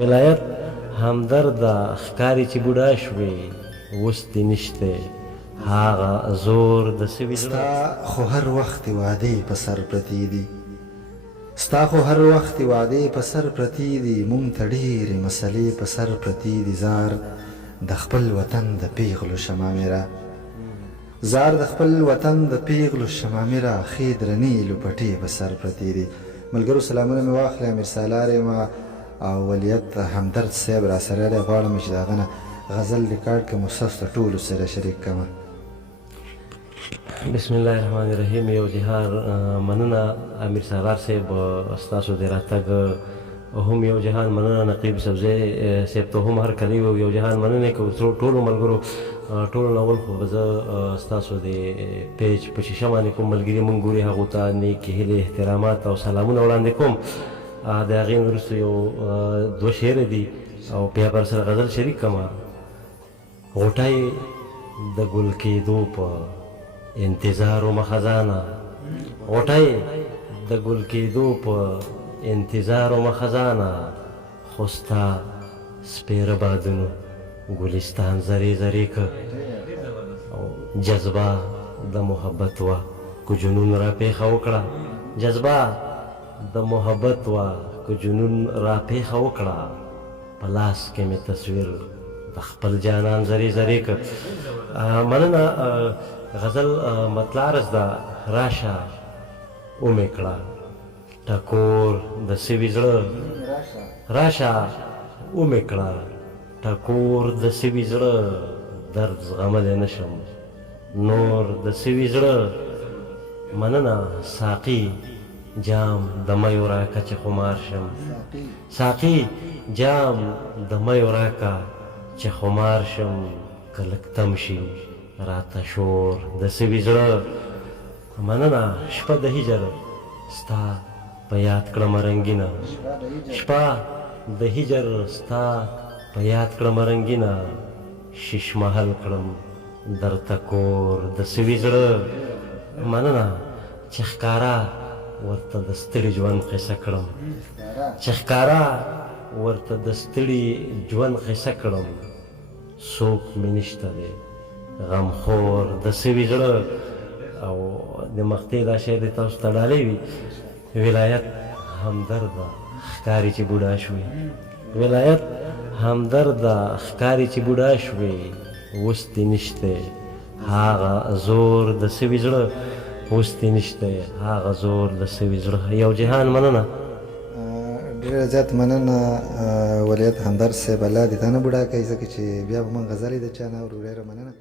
ولایت همدرده ښکاري چې بوډا شوې اوس دې نشته هغه زور د سوي ستا خو هر وخت وعدې په سر پرتې دي ستا خو هر وخت وعدې په سر پرتې دي مونږ ته ډېرې مسلې په سر پرتې دي زار د خپل وطن د پیغلو شمامیره زار د خپل وطن د پیغلو شمامیره ښې درنې لوپټې په سر پرتې دي ملګرو سلامونه مې واخلئ امیر سالار یم او ولیت همدرد صاحب را سره دی غواړم چې د هغه نه غزل ریکارډ کړم او ستاسو ته ټولو سره شریک کړم بسم الله الرحمن الرحیم یو جهار مننه امیر سالار صاحب ستاسو د راتګ هم یو جهان مننه نقیب یوسفزی صاحب ته هم هر کله یو جهان مننه کوو ټولو ملګرو ټولو نه اول خو به زه ستاسو د پیج په شیشه باندې کوم ملګري مونږ ګوري هغو ته نیکې هیلې احترامات او سلامونه وړاندې کوم د هغې نه وروسته یو دوه شعره دي او بیا پر سره غزل شریک کړم غوټۍ د ګل کېدو په انتظار ومه خزانه غوټۍ د ګل کېدو په انتظار ومه خزانه خو ستا سپېره بادونو ګلستان زرې زرې که او جذبه د محبت وه که جنون را پیښه وکړه جذبه د محبت وه که جنون را پیښه وکړه په لاس کې مې تصویر د خپل جانان زرې زرې که مننه غزل مطلع عرض ده راشه ومې کړه ټکور د سوي زړه راشه ومې کړه ټکور د سوي زړه درد زغملی نشم نور د سوي زړه مننه ساقي جام د میو راکه چې خمار شم ساقي جام د میو راکه چې خمار شم که لږ تم شي راته شور د سوي زړه مننه شپه د هجر ستا په یاد کړمه رنګینه شپه د هجر ستا په یاد کړمه رنګینه شیش محل کړم درته کور د سوي زړه مننه چې ښکاره ورته د ستړي ژوند قصه کړم چې ښکاره ورته د ستړي ژوند قصه کړم څوک مې نشته دی غمخور د سوي زړه او د مقطع دا شعر د تاسو ته ډالۍ وي ولایت همدرده ښکاري چې بوډا شوې ولایت همدرده ښکاري چې بوډا شوې اوس دې نشته هغه زور د سوي زړه اوس دې نشته هغه زور د سوي زړه یو جهان مننه ډېره زیات مننه ولیت همدرد صاحب الله دې تا نه بوډا کوي ځکه چې بیا به من غزلې د چا نه اورو ډېره مننه